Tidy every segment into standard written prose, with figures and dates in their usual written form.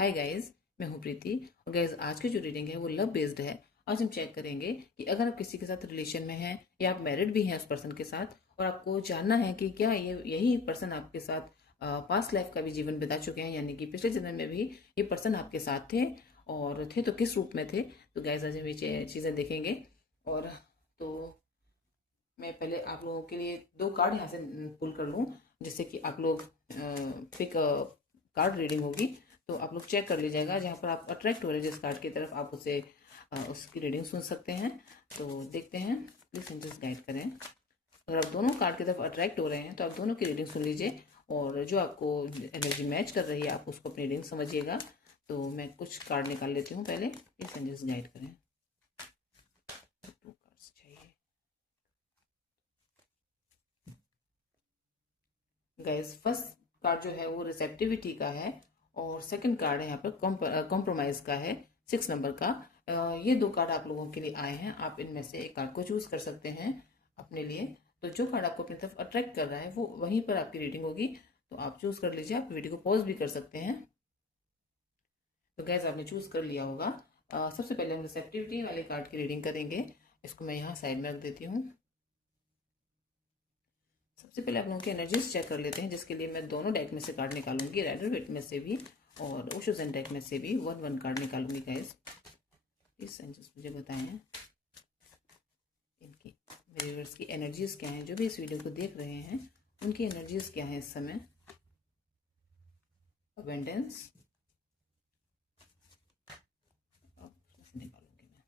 Hi guys, मैं हूँ प्रीति। और गाइस, आज की जो रीडिंग है वो लव बेस्ड है। आज हम चेक करेंगे कि अगर आप किसी के साथ रिलेशन में हैं या आप मैरिड भी हैं उस पर्सन के साथ, और आपको जानना है कि क्या ये यही पर्सन आपके साथ पास्ट लाइफ का भी जीवन बिता चुके हैं, यानी कि पिछले जन्म में भी ये पर्सन आपके साथ थे, और थे तो किस रूप में थे। तो गाइस, आज हम ये चीज़ें देखेंगे। और तो मैं पहले आप लोगों के लिए दो कार्ड यहाँ से पुल कर लूँ, जिससे कि आप लोग पिक कार्ड रीडिंग होगी। तो आप लोग चेक कर लीजिएगा, जहाँ पर आप अट्रैक्ट हो रहे हैं जिस कार्ड की तरफ, आप उसे उसकी रीडिंग सुन सकते हैं। तो देखते हैं, प्लीज एंजल्स गाइड करें। अगर आप दोनों कार्ड की तरफ अट्रैक्ट हो रहे हैं तो आप दोनों की रीडिंग सुन लीजिए, और जो आपको एनर्जी मैच कर रही है आप उसको अपनी रीडिंग समझिएगा। तो मैं कुछ कार्ड निकाल लेती हूँ पहले, प्लीज एंजल्स गाइड करें। टू कार्ड्स चाहिए गाइस। फर्स्ट कार्ड जो है वो रिसेप्टिविटी का है, और सेकंड कार्ड है यहाँ पर कॉम्प्रोमाइज का है, 6 नंबर का। ये दो कार्ड आप लोगों के लिए आए हैं। आप इनमें से एक कार्ड को चूज कर सकते हैं अपने लिए। तो जो कार्ड आपको अपनी तरफ अट्रैक्ट कर रहा है वो वहीं पर आपकी रीडिंग होगी। तो आप चूज कर लीजिए, आप वीडियो को पॉज भी कर सकते हैं। तो गैस, आपने चूज कर लिया होगा। सबसे पहले हम रिसेप्टिविटी वाले कार्ड की रीडिंग करेंगे। इसको मैं यहाँ साइड में रख देती हूँ। सबसे पहले आप लोगों की एनर्जीज चेक कर लेते हैं, जिसके लिए मैं दोनों डेक में से कार्ड निकालूंगी, रेडर वेट में से भी और ओशोजन डेक में से भी वन वन कार्ड निकालूंगी गाइस। प्लीज एंजल्स मुझे बताएं इनकी मेरे व्यूअर्स की एनर्जीज क्या हैं, जो भी इस वीडियो को देख रहे हैं उनकी एनर्जीज क्या है इस समय। अबेंडेंस निकालूंगी मैं।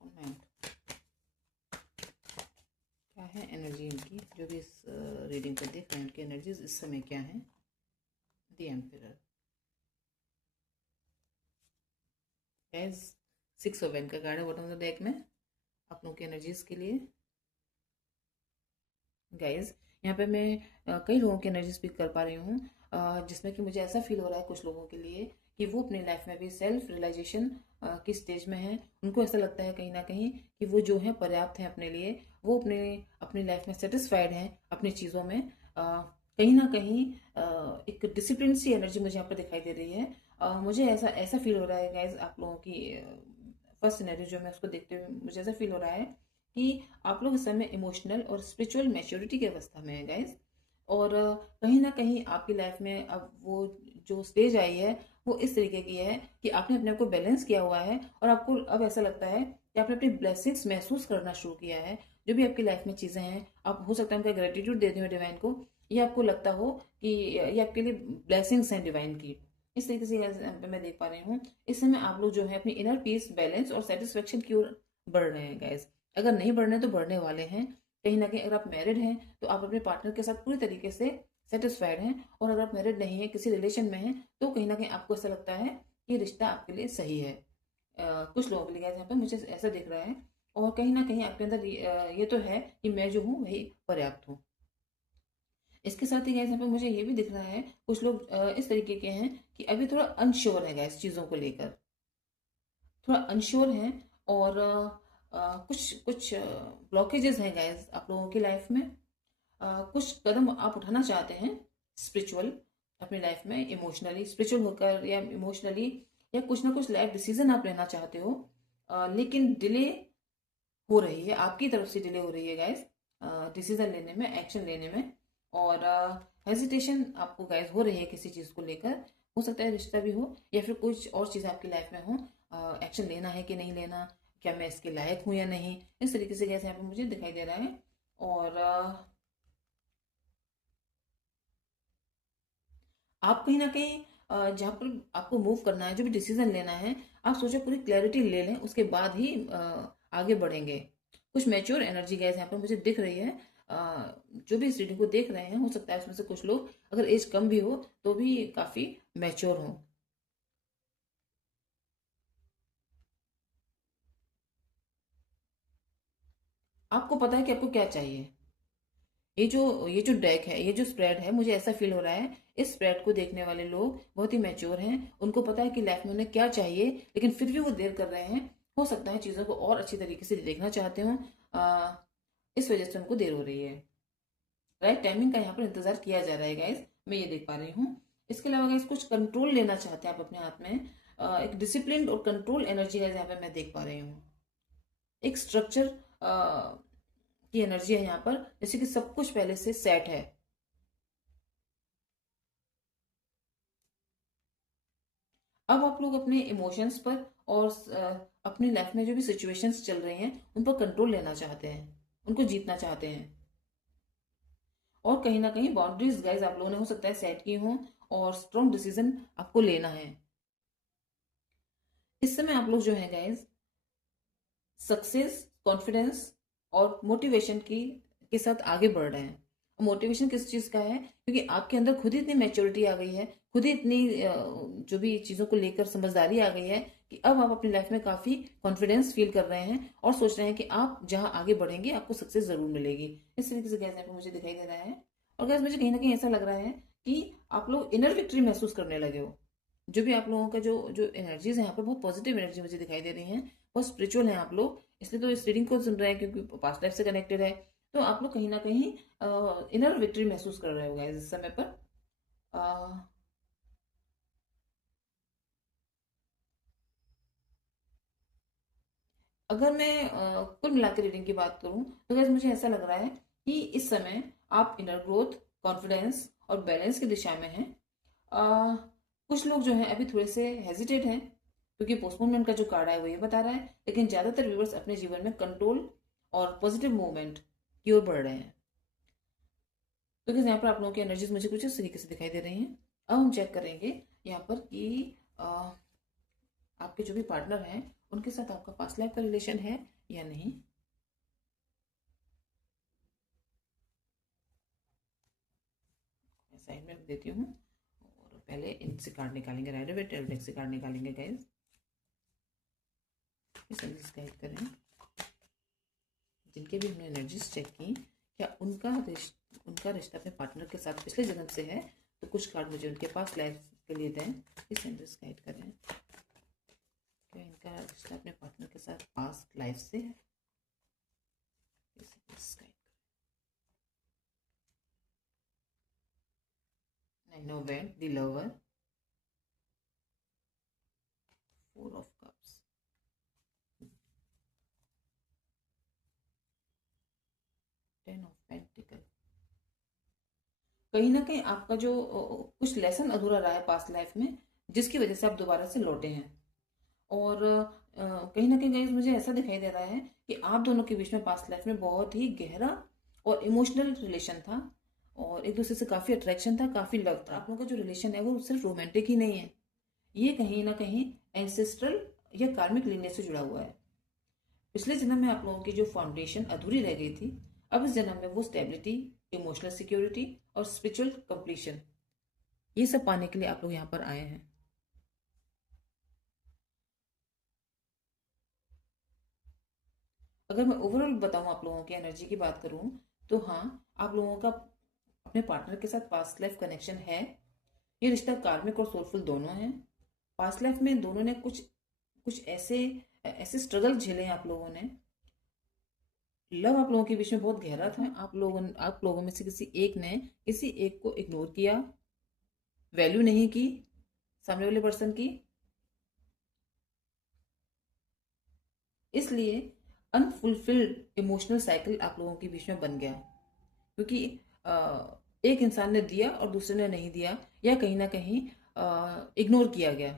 पोस्टपोनमेंट क्या है एनर्जी इनकी, जो भी इस रीडिंग को देख रहे हैं उनकी एनर्जीज इस समय क्या है। The emperor guys, 6 of wand का कार्ड है बॉटम ऑफ द डेक में आप लोगों की एनर्जीज के लिए। गाइज, यहाँ पे मैं कई लोगों की एनर्जी स्पीक कर पा रही हूँ, जिसमें कि मुझे ऐसा फील हो रहा है कुछ लोगों के लिए कि वो अपनी लाइफ में भी सेल्फ रियलाइजेशन की स्टेज में है। उनको ऐसा लगता है कहीं ना कहीं कि वो जो है पर्याप्त है अपने लिए, वो अपने अपनी लाइफ में सेटिस्फाइड हैं अपनी चीज़ों में। कहीं ना कहीं एक डिसिप्लिन सी एनर्जी मुझे यहाँ पर दिखाई दे रही है। मुझे ऐसा ऐसा फील हो रहा है गाइज, आप लोगों की फर्स्ट सिनेरियो जो मैं उसको देखते हुए मुझे ऐसा फील हो रहा है कि आप लोग इस समय इमोशनल और स्पिरिचुअल मैच्योरिटी की अवस्था में है गाइज। और कहीं ना कहीं आपकी लाइफ में अब वो जो स्टेज आई है वो इस तरीके की है कि आपने अपने आप को बैलेंस किया हुआ है, और आपको अब ऐसा लगता है कि आपने अपनी ब्लेसिंग्स महसूस करना शुरू किया है। जो भी आपकी लाइफ में चीज़ें हैं, आप हो सकता है उनका ग्रेटिट्यूड देते हो डिवाइन को, ये आपको लगता हो कि ये आपके लिए ब्लेसिंग्स हैं डिवाइन की। इस तरीके से यहाँ पे मैं देख पा रही हूँ इस समय आप लोग जो है अपनी इनर पीस, बैलेंस और सेटिस्फेक्शन की ओर बढ़ रहे हैं गाइज। अगर नहीं बढ़ने तो बढ़ने वाले हैं। कहीं ना कहीं अगर आप मैरिड हैं तो आप अपने पार्टनर के साथ पूरी तरीके से सेटिस्फाइड हैं, और अगर आप मैरिड नहीं है, किसी रिलेशन में हैं, तो कहीं ना कहीं आपको ऐसा लगता है कि रिश्ता आपके लिए सही है। कुछ लोगों के लिए यहाँ पे मुझे ऐसा दिख रहा है। और कहीं ना कहीं आपके अंदर ये तो है कि मैं जो हूँ वही पर्याप्त हूँ। इसके साथ ही गैस यहाँ पे मुझे ये भी दिख रहा है, कुछ लोग इस तरीके के हैं कि अभी थोड़ा अनश्योर है गैस चीज़ों को लेकर, थोड़ा अनश्योर हैं। और कुछ कुछ ब्लॉकेजेस हैं गाइस आप लोगों की लाइफ में। कुछ कदम आप उठाना चाहते हैं स्पिरिचुअल अपनी लाइफ में, इमोशनली स्पिरिचुअल होकर या इमोशनली, या कुछ ना कुछ लाइफ डिसीजन आप लेना चाहते हो, लेकिन डिले हो रही है, आपकी तरफ से डिले हो रही है गाइस डिसीजन लेने में, एक्शन लेने में। और हेजिटेशन आपको गाइस हो रही है किसी चीज़ को लेकर। हो सकता है रिश्ता भी हो, या फिर कुछ और चीज़ आपकी लाइफ में हो। एक्शन लेना है कि नहीं लेना, क्या मैं इसके लायक हूँ या नहीं, इस तरीके से गैस यहाँ पे मुझे दिखाई दे रहा है। और आप कहीं ना कहीं जहाँ पर आपको मूव करना है, जो भी डिसीजन लेना है, आप सोचो पूरी क्लैरिटी ले लें, उसके बाद ही आगे बढ़ेंगे। कुछ मैच्योर एनर्जी गैस यहाँ पर मुझे दिख रही है। जो भी इस रीडिंग को देख रहे हैं, हो सकता है उसमें से कुछ लोग अगर एज कम भी हो तो भी काफी मैच्योर हो। आपको पता है कि आपको क्या चाहिए। ये जो डेक है, ये जो स्प्रेड है, मुझे ऐसा फील हो रहा है इस स्प्रेड को देखने वाले लोग बहुत ही मैच्योर हैं। उनको पता है कि लाइफ में उन्हें क्या चाहिए, लेकिन फिर भी वो देर कर रहे हैं। हो सकता है चीजों को और अच्छी तरीके से देखना चाहते हो, इस वजह से उनको देर हो रही है। राइट टाइमिंग का यहाँ पर इंतजार किया जा रहा है गाइज, मैं ये देख पा रही हूँ। इसके अलावा गाइज कुछ कंट्रोल लेना चाहते हैं आप अपने हाथ में, एक डिसिप्लिन और कंट्रोल एनर्जी गाइज यहाँ पे मैं देख पा रही हूँ। एक स्ट्रक्चर की एनर्जी है यहाँ पर, जैसे कि सब कुछ पहले से सेट है। अब आप लोग अपने इमोशंस पर और अपनी लाइफ में जो भी सिचुएशंस चल रही हैं उन पर कंट्रोल लेना चाहते हैं, उनको जीतना चाहते हैं। और कहीं ना कहीं बाउंड्रीज गाइज आप लोगों ने हो सकता है सेट की हो, और स्ट्रॉन्ग डिसीजन आपको लेना है। इस समय आप लोग जो है गाइज सक्सेस, कॉन्फिडेंस और मोटिवेशन की के साथ आगे बढ़ रहे हैं। मोटिवेशन किस चीज का है, क्योंकि आपके अंदर खुद ही इतनी मैच्योरिटी आ गई है, खुद ही इतनी जो भी चीजों को लेकर समझदारी आ गई है कि अब आप अपनी लाइफ में काफी कॉन्फिडेंस फील कर रहे हैं और सोच रहे हैं कि आप जहां आगे बढ़ेंगे आपको सक्सेस जरूर मिलेगी। इस तरीके से गैस मुझे दिखाई दे रहा है। और गैस मुझे कहीं ना कहीं ऐसा लग रहा है कि आप लोग इनर विक्ट्री महसूस करने लगे हो। जो भी आप लोगों का जो जो एनर्जीज है यहाँ पर बहुत पॉजिटिव एनर्जी मुझे दिखाई दे रही है, बहुत स्पिरिचुअल है आप लोग, इसलिए तो इस रीडिंग को सुन रहे हैं क्योंकि पास्ट लाइफ से कनेक्टेड है। तो आप लोग कहीं ना कहीं इनर विक्ट्री महसूस कर रहे होगा इस समय पर। अगर मैं कुल मिलाकर रीडिंग की बात करूं तो गैस मुझे ऐसा लग रहा है कि इस समय आप इनर ग्रोथ, कॉन्फिडेंस और बैलेंस की दिशा में हैं। कुछ लोग जो हैं अभी थोड़े से हेजिटेट हैं क्योंकि पोस्टपोनमेंट का जो कार्ड है वो ये बता रहा है, लेकिन ज्यादातर व्यूअर्स अपने जीवन में कंट्रोल और पॉजिटिव मूवमेंट की ओर बढ़ रहे हैं। तो यहाँ पर आप लोगों की एनर्जीज मुझे कुछ इस तरीके से दिखाई दे रही हैं। अब हम चेक करेंगे यहाँ पर कि आपके जो भी पार्टनर हैं उनके साथ आपका पास्ट लाइफ का रिलेशन है या नहीं। साइड में रख देती हूँ और पहले इनसे कार्ड निकालेंगे, राइडर वेट डेक से कार्ड निकालेंगे गाइस। इस गाइड करें जिनके भी हमने एनर्जीज चेक की, क्या उनका रिश्ता अपने पार्टनर के साथ पिछले जन्म से है, तो कुछ कार्ड मुझे उनके पास लाइफ के लिए दें। इस एनर्जीज गाइड करें क्या इनका रिश्ता अपने पार्टनर के साथ पास्ट लाइफ से है। इस guide Nine of Wands, the Lover, Four of Cups, Ten of Pentacles। कहीं ना कहीं आपका जो कुछ लेसन अधूरा रहा है पास्ट लाइफ में, जिसकी वजह से आप दोबारा से लौटे हैं। और कहीं ना कहीं मुझे ऐसा दिखाई दे रहा है कि आप दोनों के बीच में पास्ट लाइफ में बहुत ही गहरा और इमोशनल रिलेशन था, और एक दूसरे से काफी अट्रैक्शन था, काफी लव था। आप लोगों का जो रिलेशन है वो सिर्फ रोमांटिक ही नहीं है, ये कहीं ना कहीं एंसेस्ट्रल या कार्मिक लिनियज से जुड़ा हुआ है। पिछले जन्म में आप लोगों की जो फाउंडेशन अधूरी रह गई थी, अब इस जन्म में वो स्टेबिलिटी, इमोशनल सिक्योरिटी और स्पिरिचुअल कंप्लीशन, ये सब पाने के लिए आप लोग यहाँ पर आए हैं। अगर मैं ओवरऑल बताऊं, आप लोगों की एनर्जी की बात करूं, तो हाँ, आप लोगों का अपने पार्टनर के साथ पास्ट लाइफ कनेक्शन है। ये रिश्ता कार्मिक और सोलफुल दोनों है। पास्ट लाइफ में दोनों ने कुछ कुछ ऐसे ऐसे स्ट्रगल झेले हैं आप लोगों ने। लव आप लोगों के बीच में बहुत गहरा था। आप लोगों में से किसी एक ने किसी एक को इग्नोर किया, वैल्यू नहीं की सामने वाले पर्सन की, इसलिए अनफुलफिल्ड इमोशनल साइकिल आप लोगों के बीच में बन गया। क्योंकि एक इंसान ने दिया और दूसरे ने नहीं दिया, या कहीं ना कहीं इग्नोर किया गया।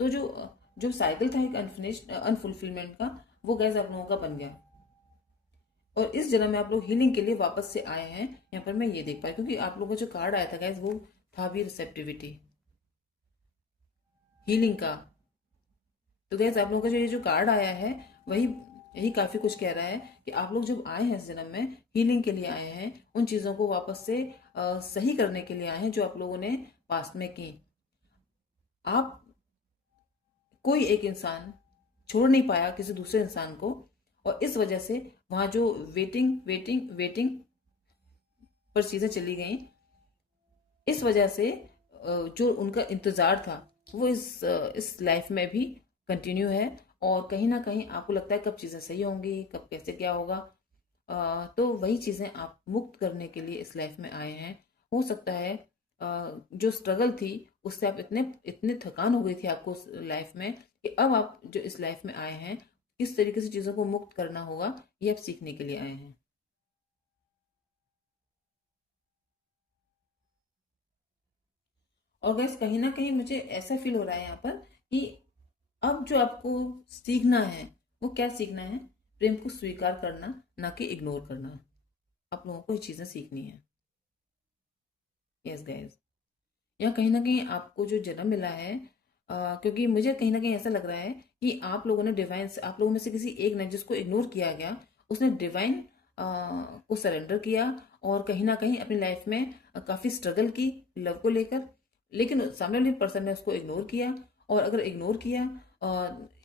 तो जो जो साइकिल था एक अनफिनिश्ड अनफुलफिलमेंट का, वो गैस आप लोगों का बन गया। और इस जन्म में आप लोग हीलिंग के लिए वापस से आए हैं, यहाँ पर मैं ये देख पाई, क्योंकि आप लोगों का जो कार्ड आया था गैस वो था भी रिसेप्टिविटी, हीलिंग का। तो गैस आप लोगों का जो ये जो कार्ड आया है वही यही काफी कुछ कह रहा है कि आप लोग जब आए हैं इस जन्म में, हीलिंग के लिए आए हैं, उन चीजों को वापस से सही करने के लिए आए हैं जो आप लोगों ने पास्ट में की। आप कोई एक इंसान छोड़ नहीं पाया किसी दूसरे इंसान को, और इस वजह से वहां जो वेटिंग वेटिंग वेटिंग पर चीजें चली गई, इस वजह से जो उनका इंतजार था वो इस लाइफ में भी कंटिन्यू है। और कहीं ना कहीं आपको लगता है कब चीजें सही होंगी, कब कैसे क्या होगा। तो वही चीज़ें आप मुक्त करने के लिए इस लाइफ में आए हैं। हो सकता है जो स्ट्रगल थी उससे आप इतने इतने थकान हो गई थी आपको उस लाइफ में कि अब आप जो इस लाइफ में आए हैं किस तरीके से चीज़ों को मुक्त करना होगा ये आप सीखने के लिए आए हैं। और गैस कहीं ना कहीं मुझे ऐसा फील हो रहा है यहाँ पर कि अब जो आपको सीखना है वो क्या सीखना है, प्रेम को स्वीकार करना, ना कि इग्नोर करना। आप लोगों को ये चीज़ें सीखनी है। यस गाइस, या कहीं न कहीं आपको जो जन्म मिला है क्योंकि मुझे कहीं न कहीं ऐसा लग रहा है कि आप लोगों ने डिवाइन से, आप लोगों में से किसी एक ने जिसको इग्नोर किया गया, उसने डिवाइन को सरेंडर किया और कहीं न कहीं अपनी लाइफ में काफ़ी स्ट्रगल की लव को लेकर, लेकिन सामने वाले पर्सन ने उसको इग्नोर किया। और अगर इग्नोर किया,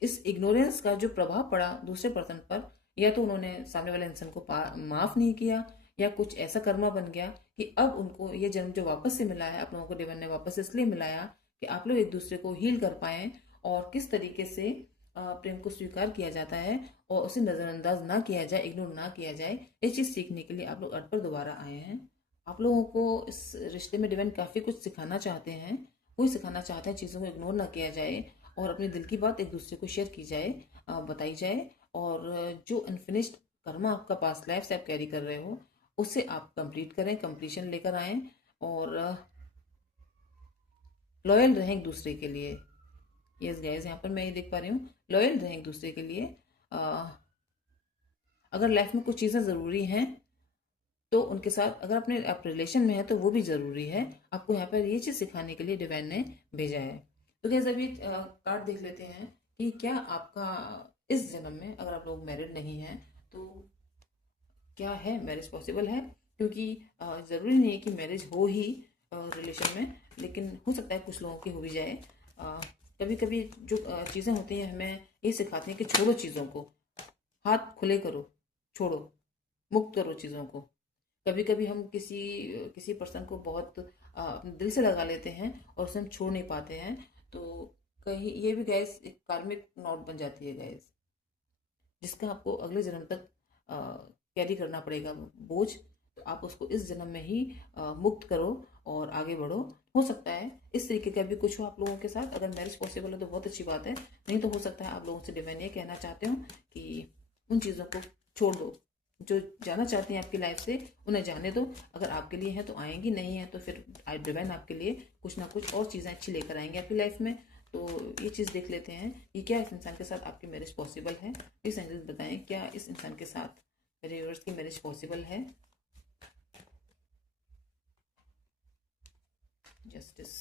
इस इग्नोरेंस का जो प्रभाव पड़ा दूसरे पर्सन पर, या तो उन्होंने सामने वाले इंसान को माफ़ नहीं किया, या कुछ ऐसा कर्मा बन गया कि अब उनको ये जन्म जो वापस से मिला है, आप लोगों को डिवाइन ने वापस इसलिए मिलाया कि आप लोग एक दूसरे को हील कर पाए और किस तरीके से प्रेम को स्वीकार किया जाता है और उसे नजरअंदाज ना किया जाए, इग्नोर ना किया जाए। ये चीज सीखने के लिए आप लोग अर्थ पर दोबारा आए हैं। आप लोगों को इस रिश्ते में डिवाइन काफी कुछ सिखाना चाहते हैं। वही सिखाना चाहते हैं चीजों को इग्नोर ना किया जाए और अपने दिल की बात एक दूसरे को शेयर की जाए, बताई जाए। और जो अनफिनिश्ड कर्मा आपका पास्ट लाइफ से आप कैरी कर रहे हो उसे आप कंप्लीट करें, कंप्लीशन लेकर आए और लॉयल रहें एक दूसरे के लिए। यस गाइस, यहाँ पर मैं ये देख पा रही हूँ, लॉयल रहें एक दूसरे के लिए। अ, अगर लाइफ में कुछ चीज़ें ज़रूरी हैं तो उनके साथ, अगर अपने आप रिलेशन में है तो वो भी ज़रूरी है। आपको यहाँ पर ये चीज़ सिखाने के लिए डिवाइन ने भेजा है। तो गैस अभी कार्ड देख लेते हैं कि क्या आपका इस जन्म में, अगर आप लोग मैरिड नहीं हैं तो क्या है मैरिज पॉसिबल है। क्योंकि ज़रूरी नहीं है कि मैरिज हो ही रिलेशन में, लेकिन हो सकता है कुछ लोगों की हो भी जाए। कभी कभी जो चीज़ें होती हैं हमें ये सिखाती हैं कि छोड़ो चीज़ों को, हाथ खुले करो, छोड़ो, मुक्त करो चीज़ों को। कभी कभी हम किसी किसी पर्सन को बहुत अपने दिल से लगा लेते हैं और उसे हम छोड़ नहीं पाते हैं। तो कहीं ये भी गैस एक कार्मिक नॉट बन जाती है गैस, जिसका आपको अगले जन्म तक कैरी करना पड़ेगा बोझ। तो आप उसको इस जन्म में ही मुक्त करो और आगे बढ़ो। हो सकता है इस तरीके का भी कुछ हो आप लोगों के साथ। अगर मैरिज पॉसिबल है तो बहुत अच्छी बात है, नहीं तो हो सकता है आप लोगों से डिवाइन ये कहना चाहते हो कि उन चीज़ों को छोड़ दो, जो जाना चाहती हैं आपकी लाइफ से उन्हें जाने दो। अगर आपके लिए है तो आएंगी, नहीं है तो फिर डिवाइन आपके लिए कुछ ना कुछ और चीज़ें अच्छी लेकर आएंगे आपकी लाइफ में। तो ये चीज़ देख लेते हैं कि क्या इस इंसान के साथ आपकी मैरिज पॉसिबल है। प्लीज एंजल्स बताएं क्या इस इंसान के साथ मेरे व्यूअर्स की मैरिज पॉसिबल है। जस्टिस,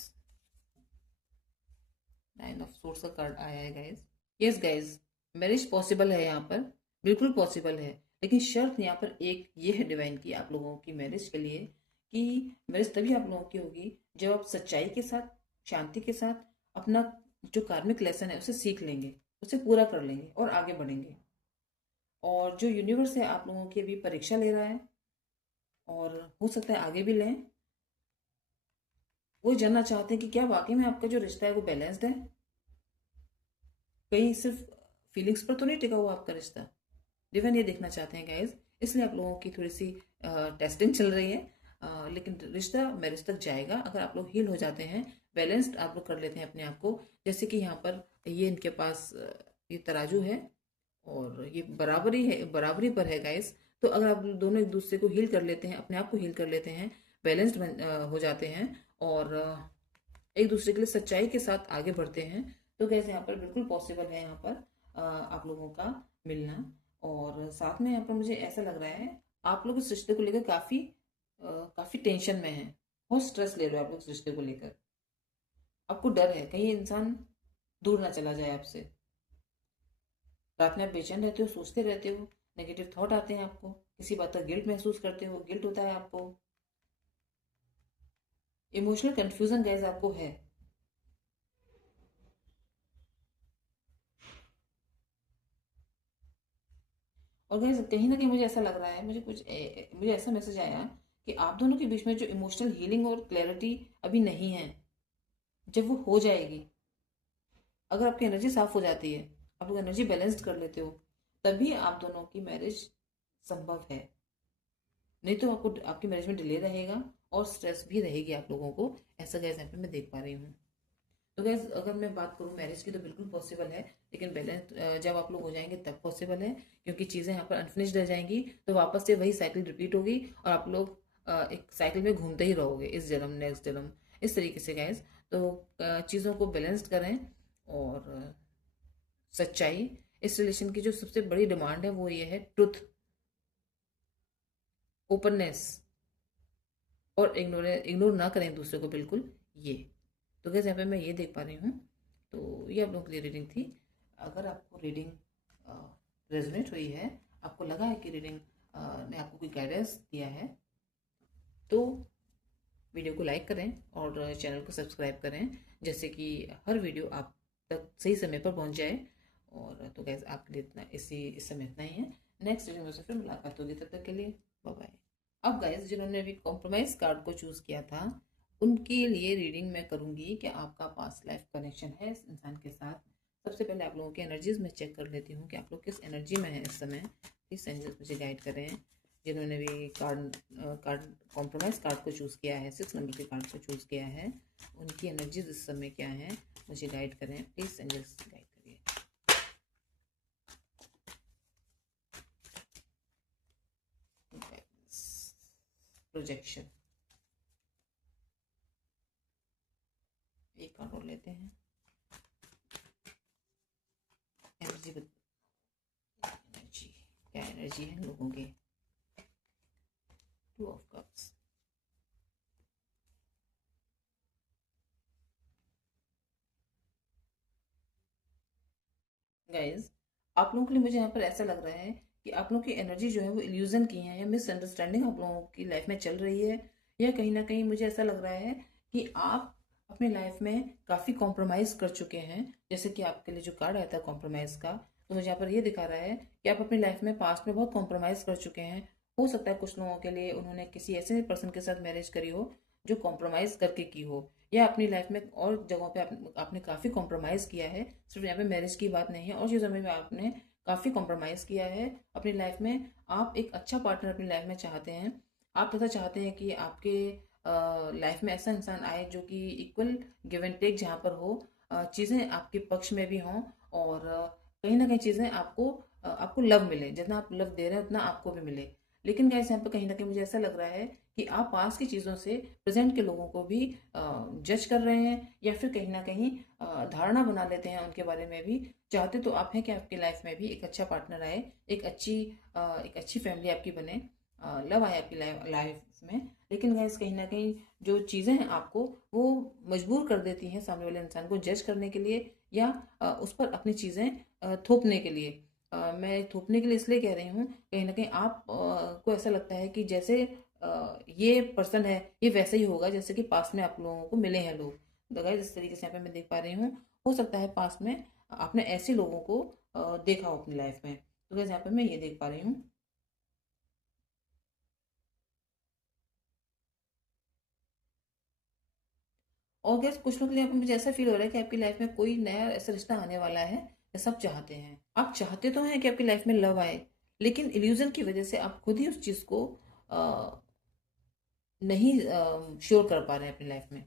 नाइन ऑफ सोर्स का कार्ड आया है guys. Yes guys, marriage possible है यहाँ पर, बिल्कुल पॉसिबल है। लेकिन शर्त यहाँ पर एक ये है डिवाइन की आप लोगों की मैरिज के लिए कि मैरिज तभी आप लोगों की होगी जब आप सच्चाई के साथ, शांति के साथ अपना जो कार्मिक लेसन है उसे सीख लेंगे, उसे पूरा कर लेंगे और आगे बढ़ेंगे। और जो यूनिवर्स है आप लोगों की अभी परीक्षा ले रहा है और हो सकता है आगे भी लें। वो जानना चाहते हैं कि क्या वाकई में आपका जो रिश्ता है वो बैलेंस्ड है, कहीं सिर्फ फीलिंग्स पर तो नहीं टिका हुआ आपका रिश्ता। डिवाइन ये देखना चाहते हैं गाइज, इसलिए आप लोगों की थोड़ी सी टेस्टिंग चल रही है। लेकिन रिश्ता मैरिज तक जाएगा अगर आप लोग हील हो जाते हैं, बैलेंस्ड आप लोग कर लेते हैं अपने आप को। जैसे कि यहाँ पर ये इनके पास ये तराजू है और ये बराबरी है, बराबरी पर है गाइस। तो अगर आप दोनों एक दूसरे को हील कर लेते हैं, अपने आप को हील कर लेते हैं, बैलेंस्ड हो जाते हैं और एक दूसरे के लिए सच्चाई के साथ आगे बढ़ते हैं, तो कैसे यहाँ पर बिल्कुल पॉसिबल है यहाँ पर आप लोगों का मिलना। और साथ में यहाँ पर मुझे ऐसा लग रहा है आप लोग इस रिश्ते को लेकर काफी टेंशन में हैं, बहुत स्ट्रेस ले रहे हो आप लोग इस रिश्ते को लेकर। आपको डर है कहीं ये इंसान दूर ना चला जाए आपसे। रात में आप बेचैन रहते हो, सोचते रहते हो, नेगेटिव थॉट आते हैं आपको, किसी बात का गिल्ट महसूस करते हो, गिल्ट होता है आपको, इमोशनल कंफ्यूजन गैस आपको है। और गैस कहीं ना कहीं मुझे ऐसा लग रहा है, मुझे ऐसा मैसेज आया कि आप दोनों के बीच में जो इमोशनल हीलिंग और क्लैरिटी अभी नहीं है, जब वो हो जाएगी, अगर आपकी एनर्जी साफ हो जाती है, आप लोग एनर्जी बैलेंस्ड कर लेते हो, तभी आप दोनों की मैरिज संभव है। नहीं तो आपको आपकी मैरिज में डिले रहेगा और स्ट्रेस भी रहेगी आप लोगों को, ऐसा गैस यहाँ पे मैं देख पा रही हूँ। तो गैस अगर मैं बात करूँ मैरिज की तो बिल्कुल पॉसिबल है, लेकिन बैलेंस जब आप लोग हो जाएंगे तब पॉसिबल है, क्योंकि चीज़ें यहाँ पर अनफिनिश्ड रह जाएंगी तो वापस से वही साइकिल रिपीट होगी और आप लोग एक साइकिल में घूमते ही रहोगे, इस जन्म नेक्स्ट जन्म, इस तरीके से गैस। तो चीज़ों को बैलेंस्ड करें। और सच्चाई, इस रिलेशन की जो सबसे बड़ी डिमांड है वो ये है ट्रुथ, ओपननेस, और इग्नोर ना करें दूसरे को बिल्कुल, ये। तो गैस यहाँ पे मैं ये देख पा रही हूँ। तो ये आप लोगों के लिए रीडिंग थी। अगर आपको रीडिंग रेजोनेट हुई है, आपको लगा है कि रीडिंग ने आपको कोई गाइडेंस दिया है, तो वीडियो को लाइक करें और चैनल को सब्सक्राइब करें, जैसे कि हर वीडियो आप तक सही समय पर पहुंच जाए। और तो गैस आपके लिए इस समय इतना ही है। नेक्स्ट वीडियो में से फिर मुलाकात होगी, तब तक के लिए बाय बाय। अब गाइस जिन्होंने अभी कॉम्प्रोमाइज कार्ड को चूज किया था, उनके लिए रीडिंग मैं करूंगी कि आपका पास्ट लाइफ कनेक्शन है इस इंसान के साथ। सबसे पहले आप लोगों की एनर्जीज में चेक कर लेती हूँ कि आप लोग किस एनर्जी में हैं इस समय। प्लीज एंजल्स मुझे गाइड करें। जिन्होंने भी कार्ड कॉम्प्रोमाइज कार्ड को चूज किया है, 6 नंबर के कार्ड को चूज किया है, उनकी एनर्जीज इस समय क्या है, मुझे गाइड करें प्लीज एंजल्स, गाइड करिए। प्रोजेक्शन, एक कार्ड और लेते हैं। एनर्जी क्या एनर्जी है लोगों की। 2 ऑफ कप्स, गाइज आप लोगों के लिए मुझे यहाँ पर ऐसा लग रहा है कि आप लोगों की एनर्जी जो है वो इल्यूजन की है, या मिसअंडरस्टैंडिंग आप लोगों की लाइफ में चल रही है, या कहीं ना कहीं मुझे ऐसा लग रहा है कि आप अपनी लाइफ में काफ़ी कॉम्प्रोमाइज़ कर चुके हैं। जैसे कि आपके लिए जो कार्ड आया था कॉम्प्रोमाइज़ का, तो मुझे यहाँ पर ये दिखा रहा है कि आप अपनी लाइफ में पास्ट में बहुत कॉम्प्रोमाइज़ कर चुके हैं। हो सकता है कुछ लोगों के लिए उन्होंने किसी ऐसे पर्सन के साथ मैरिज करी हो जो कॉम्प्रोमाइज़ करके की हो, या अपनी लाइफ में और जगहों पे आपने काफ़ी कॉम्प्रोमाइज़ किया है। सिर्फ यहाँ पे मैरिज की बात नहीं है, और चीज़ों में भी आपने काफ़ी कॉम्प्रोमाइज़ किया है अपनी लाइफ में। आप एक अच्छा पार्टनर अपनी लाइफ में चाहते हैं। आप तथा चाहते हैं कि आपके लाइफ में ऐसा इंसान आए जो कि इक्वल गिव एंड टेक जहाँ पर हो, चीज़ें आपके पक्ष में भी हों, और कहीं ना कहीं चीज़ें आपको लव मिले, जितना आप लव दे रहे हैं उतना आपको भी मिले। लेकिन गाइस यहाँ पर कहीं ना कहीं मुझे ऐसा लग रहा है कि आप पास की चीज़ों से प्रेजेंट के लोगों को भी जज कर रहे हैं, या फिर कहीं ना कहीं धारणा बना लेते हैं उनके बारे में भी। चाहते तो आप हैं कि आपकी लाइफ में भी एक अच्छा पार्टनर आए, एक अच्छी फैमिली आपकी बने, लव आए आपकी लाइफ में। लेकिन गाइस कहीं ना कहीं जो चीज़ें हैं आपको वो मजबूर कर देती हैं सामने वाले इंसान को जज करने के लिए, या उस पर अपनी चीज़ें थोपने के लिए। मैं थोपने के लिए इसलिए कह रही हूँ, कहीं ना कहीं आप को ऐसा लगता है कि जैसे ये पर्सन है ये वैसे ही होगा जैसे कि पास्ट में आप लोगों को मिले हैं लोग। तो गाइस इस तरीके से यहाँ पे मैं देख पा रही हूँ। हो सकता है पास्ट में आपने ऐसे लोगों को देखा हो अपनी लाइफ में। तो गाइस यहाँ पे मैं ये देख पा रही हूँ। और गैस कुछ लोग के लिए यहाँ पे मुझे ऐसा फील हो रहा है कि आपकी लाइफ में कोई नया ऐसा रिश्ता आने वाला है, या सब चाहते हैं। आप चाहते तो हैं कि आपकी लाइफ में लव आए, लेकिन इल्यूजन की वजह से आप खुद ही उस चीज को नहीं श्योर कर पा रहे हैं अपनी लाइफ में।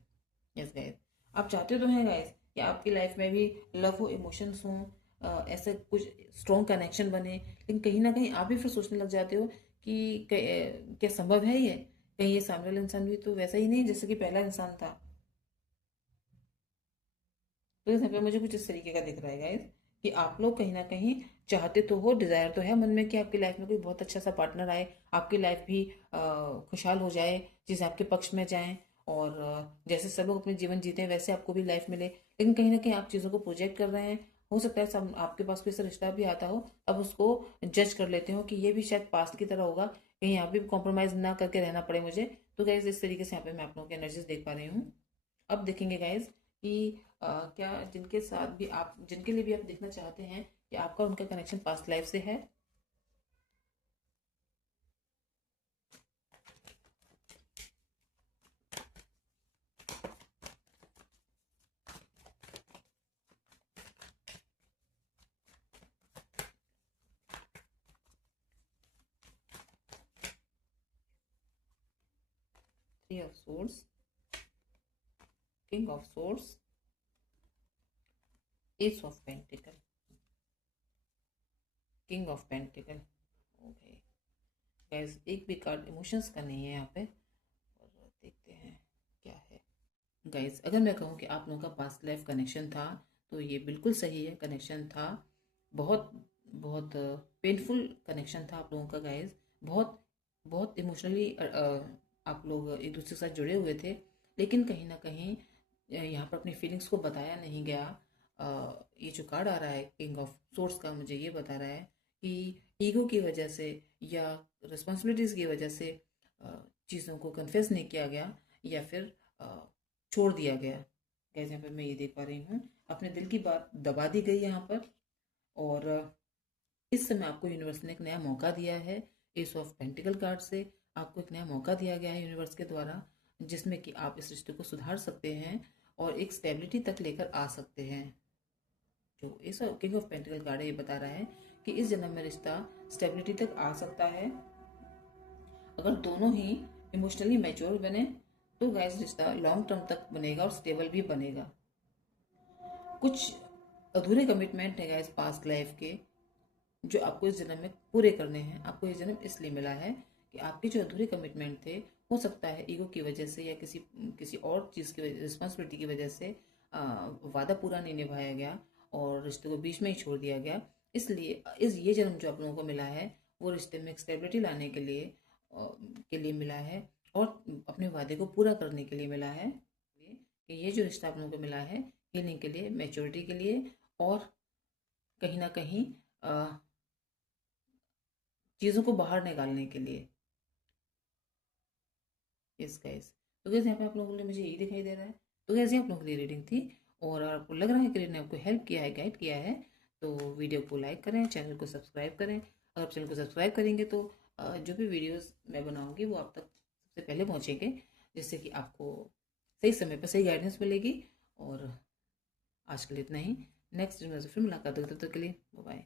यस गाइस, आप चाहते तो हैं गाइस कि आपकी लाइफ में भी लव हो, इमोशंस हो, ऐसे कुछ स्ट्रॉन्ग कनेक्शन बने, लेकिन कहीं ना कहीं आप भी फिर सोचने लग जाते हो कि क्या संभव है ये, कहीं ये सामने वाला इंसान भी तो वैसा ही नहीं जैसे कि पहला इंसान था। तो इस पे मुझे कुछ इस तरीके का दिख रहा है गाइस, कि आप लोग कहीं ना कहीं चाहते तो हो, डिजायर तो है मन में कि आपकी लाइफ में कोई बहुत अच्छा सा पार्टनर आए, आपकी लाइफ भी खुशहाल हो जाए, चीज़ें आपके पक्ष में जाएं, और जैसे सब लोग अपने जीवन जीते हैं वैसे आपको भी लाइफ मिले। लेकिन कहीं ना कहीं आप चीज़ों को प्रोजेक्ट कर रहे हैं। हो सकता है सब आपके पास कोई ऐसा रिश्ता भी आता हो, अब उसको जज कर लेते हो कि ये भी शायद पास्ट की तरह होगा, कहीं यहाँ भी कॉम्प्रोमाइज ना करके रहना पड़े मुझे। तो गाइज इस तरीके से यहाँ पे मैं आप लोगों की एनर्जीज देख पा रही हूँ। अब देखेंगे गाइज कि क्या जिनके साथ भी आप, जिनके लिए भी आप देखना चाहते हैं कि आपका उनका कनेक्शन पास्ट लाइफ से है। 3 of swords, King of swords, Ace of pentacle, King of pentacle। Okay guys, एक भी कार्ड इमोशंस का नहीं है यहाँ पे, और देखते हैं क्या है। गाइस, अगर मैं कहूँ कि आप लोगों का पास्ट लाइफ कनेक्शन था, तो ये बिल्कुल सही है, कनेक्शन था। बहुत बहुत पेनफुल कनेक्शन था आप लोगों का गाइस। बहुत बहुत इमोशनली आप लोग एक दूसरे के साथ जुड़े हुए थे, लेकिन कहीं ना कहीं यहाँ पर अपनी फीलिंग्स को बताया नहीं गया। ये जो कार्ड आ रहा है किंग ऑफ सोर्स का, मुझे ये बता रहा है कि ईगो की वजह से या रिस्पॉन्सिबिलिटीज़ की वजह से चीज़ों को कन्फेस नहीं किया गया, या फिर छोड़ दिया गया। कैसे यहाँ पे मैं ये देख पा रही हूँ, अपने दिल की बात दबा दी गई यहाँ पर। और इस समय आपको यूनिवर्स ने एक नया मौका दिया है। एस ऑफ पेंटिकल कार्ड से आपको एक नया मौका दिया गया है यूनिवर्स के द्वारा, जिसमें कि आप इस रिश्ते को सुधार सकते हैं और एक स्टेबिलिटी तक लेकर आ सकते हैं। जो इस किंग ऑफ पेंटिकल कार्ड है, ये बता रहा है कि इस जन्म में रिश्ता स्टेबिलिटी तक आ सकता है अगर दोनों ही इमोशनली मैच्योर बने। तो गैस रिश्ता लॉन्ग टर्म तक बनेगा और स्टेबल भी बनेगा। कुछ अधूरे कमिटमेंट है गैस पास्ट लाइफ के, जो आपको इस जन्म में पूरे करने हैं। आपको ये जन्म इसलिए मिला है कि आपके जो अधूरे कमिटमेंट थे, हो सकता है ईगो की वजह से या किसी किसी और चीज़ की रिस्पॉन्सिबिलिटी की वजह से वादा पूरा नहीं निभाया गया और रिश्ते को बीच में ही छोड़ दिया गया। इसलिए ये जन्म जो आप लोगों को मिला है, वो रिश्ते में स्टेबिलिटी लाने के लिए मिला है, और अपने वादे को पूरा करने के लिए मिला है। कि ये जो रिश्ता आप लोगों को मिला है, हीलिंग के लिए, मैच्योरिटी के लिए, और कहीं ना कहीं चीज़ों को बाहर निकालने के लिए। यस गाइस, तो गैस यहाँ पे आप लोगों के लिए मुझे यही दिखाई दे रहा है। तो गैस ये आप लोगों के लिए रीडिंग थी, और आपको लग रहा है कि रीडिंग ने आपको हेल्प किया है, गाइड किया है, तो वीडियो को लाइक करें, चैनल को सब्सक्राइब करें। अगर आप चैनल को सब्सक्राइब करेंगे तो जो भी वीडियोस मैं बनाऊंगी वो आप तक सबसे पहले पहुंचेंगे, जिससे कि आपको सही समय पर सही गाइडेंस मिलेगी। और आज के लिए इतना ही। नेक्स्ट वीडियो में फिर मुलाकात होगी, तब तक के लिए बाय बाय।